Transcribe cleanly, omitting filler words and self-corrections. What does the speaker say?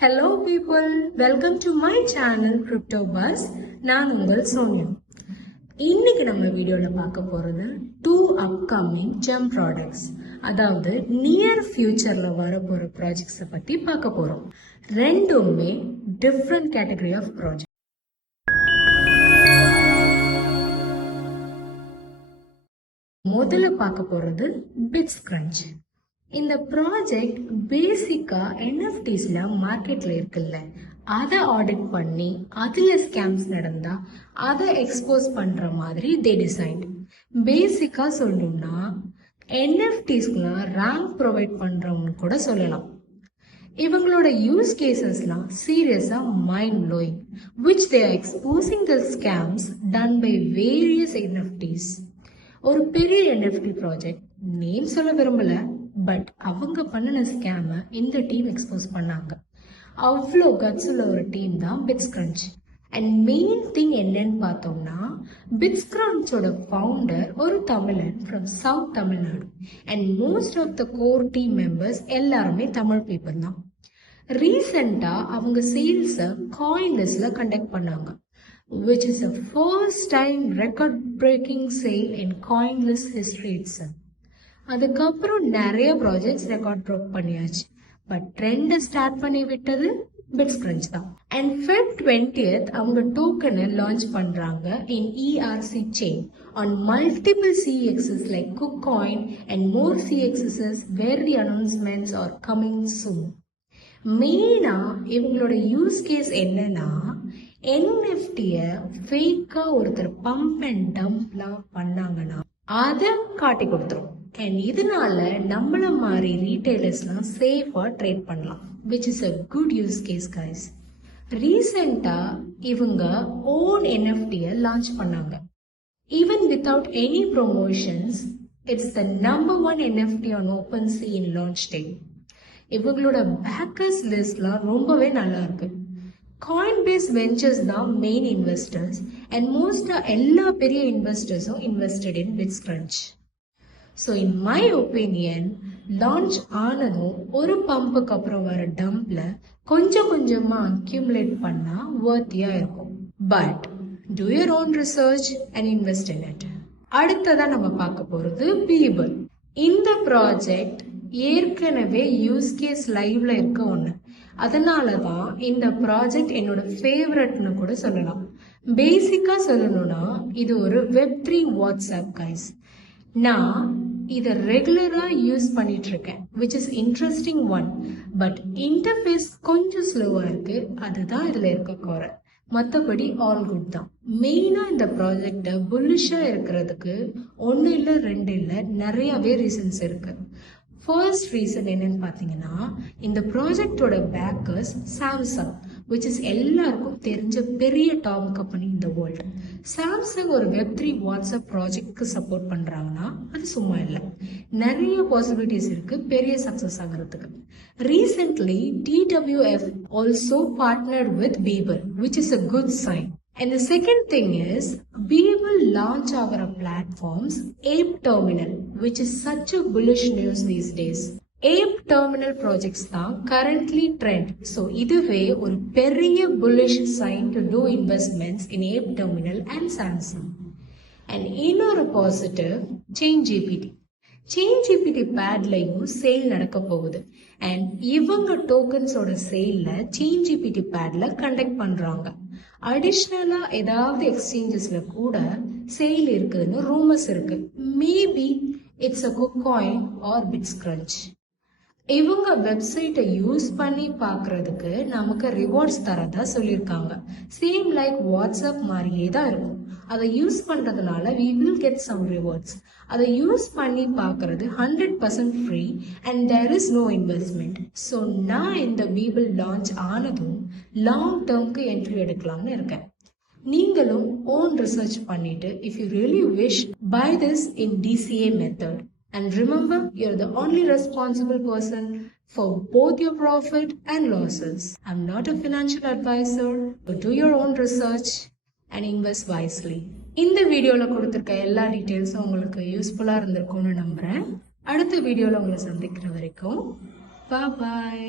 Hello people, welcome to my channel Crypto Buzz. நான் உங்கள் சோனியா. இன்னைக்கு நம்ம வீடியோல பார்க்க போறது 2 upcoming gem products. அதாவது நியர் ஃபியூச்சர்ல வர போற ப்ராஜெக்ட்ஸ் பத்தி பார்க்க போறோம். ரெண்டுமே டிஃபரண்ட் கேட்டகரி ஆஃப் ப்ராஜெக்ட். முதல்ல பார்க்க போறது BitsCrunch. இந்த ப்ராஜெக்ட் பேசிக்கா NFTஸ்ல மார்க்கெட்ல இருக்குல்ல, அதை ஆடிட் பண்ணி அதுல ஸ்கேம்ஸ் நடந்தா அதை எக்ஸ்போஸ் பண்ற மாதிரி தே டிசைன். பேசிக்கா சொல்லணும்னா NFTஸ்க்குலாம் ரேங்க் ப்ரொவைட் பண்றவங்க கூட சொல்லலாம். இவங்களோட யூஸ் கேசஸ்லாம் சீரியஸா mind blowing, which they are exposing the scams done by various NFTs. ஒரு பெரிய NFT ப்ராஜெக்ட், நேம் சொல்ல விரும்பல, பட் அவங்க பண்ணின ஸ்கேமை இந்த டீம் எக்ஸ்போஸ் பண்ணாங்க. அவ்வளோ கட்ஸ் உள்ள ஒரு டீம் தான் BitsCrunch. அண்ட் மெயின் திங் என்னன்னு பார்த்தோம்னா, BitsCrunchோட ஃபவுண்டர் ஒரு தமிழன் from south Tamil Nadu. And most of the core team members எல்லாருமே தமிழ் பீப்புள் தான். ரீசெண்டாக அவங்க சேல்ஸை காயின்லிஸ்ட்ல கண்டக்ட் பண்ணாங்க, which is the first time record-breaking sale in CoinList history itself. அதுக்கப்புறம் நிறைய ப்ராஜெக்ட்ஸ் ரெக்கார்ட் ப்ரோக் பண்ணியாச்சு, பட் ட்ரெண்டை ஸ்டார்ட் பண்ணி விட்டது BitsCrunch தான். அண்ட் Feb 20th அவங்க டோக்கனை லான்ச் பண்றாங்க இன் ERC chain on multiple CEXs like KuCoin and more CEXs where the announcements are coming soon. மெயினா இவங்களோட யூஸ் கேஸ் என்னன்னா, NFT-ய ஃபேக்கா ஒருத்தர் பம்ப் அண்ட் டம்ப்லாம் பண்ணாங்கன்னா அதை காட்டி கொடுத்துரும். அண்ட் இதனால நம்மள மாதிரி ரீட்டைலர்ஸ்லாம் சேஃபா ட்ரேட் பண்ணலாம், which is a good use case guys. ரீசெண்டா இவங்க ஓன் NFT-ய லான்ச் பண்ணாங்க. Even without any promotions, it's the number 1 NFT on OpenSea in launch day. இவங்களோட பேக்கர்ஸ் லிஸ்ட்லாம் ரொம்பவே நல்லா இருக்கு. Coinbase Ventures தான் மெயின் இன்வெஸ்டர்ஸ் அண்ட் மோஸ்டா எல்லா பெரிய இன்வெஸ்டர்ஸும் invested in BitsCrunch. So in my opinion, launch ஆனதும் ஒரு பம்புக்கு அப்புறம் வர டம்ப்ல கொஞ்சம் கொஞ்சமா அக்யூமுலேட் பண்ணா வர்த்தியா இருக்கும். But two your own research and invest in it. அடுத்ததான் நம்ம பார்க்க போறது Beeble. இந்த ப்ராஜெக்ட் ஏற்கனவே யூஸ் கேஸ் லைவ்ல இருக்க ஒண்ணு, அதனாலதான் இந்த ப்ராஜெக்ட் என்னோட ஃபேவரட்னு கூட சொல்லலாம். பேசிக்கா சொல்லணும்னா இது ஒரு Web3 வாட்ஸ்அப் கைஸ். நான் இதை ரெகுலரா யூஸ் பண்ணிட்டு இருக்கேன், which is interesting one. But interface கொஞ்சம் ஸ்லோவா இருக்கு, அதுதான் இதுல இருக்க குறை. மற்றபடி ஆல் குட் தான். மெயினா இந்த ப்ராஜெக்ட புல்லிஷா இருக்கிறதுக்கு ஒன்னு இல்ல ரெண்டு இல்ல நிறையவே ரீசன்ஸ் இருக்கு. ஃபர்ஸ்ட் ரீசன் என்னன்னு பார்த்தீங்கன்னா, இந்த ப்ராஜெக்டோட பேக்கர்ஸ் சாம்சங், விச் இஸ் எல்லாருக்கும் தெரிஞ்ச பெரிய டாப் கம்பெனி இந்த வேர்ல்டு. சாம்சங் ஒரு Web3 வாட்ஸ்அப் ப்ராஜெக்ட்க்கு சப்போர்ட் பண்றாங்கன்னா அது சும்மா இல்லை, நிறைய பாசிபிலிட்டிஸ் இருக்கு பெரிய சக்சஸ் ஆகிறதுக்கு. Recently TWF also partnered with Beeble, which is a good sign. And the second thing is, Beeble launch our platforms Ape Terminal, which is such a bullish news these days. Ape Terminal projects தான் currently trend. So இதுவே ஒரு பெரிய bullish sign to do investments in Ape Terminal and Samsung. And இன்னொரு positive, ChainGPT பேட்லையும் sale நடக்க போகுது. And இவங்க டோக்கன்ஸோட சேல்ல ChainGPT பேட்ல conduct பண்றாங்க. அடிஷ்னலா ஏதாவது எக்ஸ்சேஞ்சஸ்ல கூட சேல் இருக்குதுன்னு ரூமர்ஸ் இருக்கு. Maybe it's a KuCoin or BitsCrunch. இவங்க வெப்சைட்டை யூஸ் பண்ணி பார்க்கறதுக்கு நமக்கு ரிவார்ட்ஸ் தரதா சொல்லியிருக்காங்க. சேம் லைக் வாட்ஸ்அப் மாதிரியே தான் இருக்கும். அதை யூஸ் பண்றதுனால we will get some rewards. அதை யூஸ் பண்ணி பார்க்கறது 100% free and there is no investment. So நான் இந்த Beeble லான்ச் ஆனதும் லாங் டேர்ம்க்கு என்ட்ரி எடுக்கலாம்னு இருக்கேன். நீங்களும் ஓன் ரிசர்ச் பண்ணிட்டு if you really wish, buy this in DCA method. And remember, you're the only responsible person for both your profit and losses. I'm not a financial advisor, but do your own research and invest wisely. இந்த வீடியோல கொடுத்திருக்க எல்லா டீடைல்ஸும் உங்களுக்கு யூஸ்ஃபுல்லா இருந்திருக்கும்னு நம்புறேன். அடுத்த வீடியோல உங்களை சந்திக்கிற வரைக்கும் bye bye.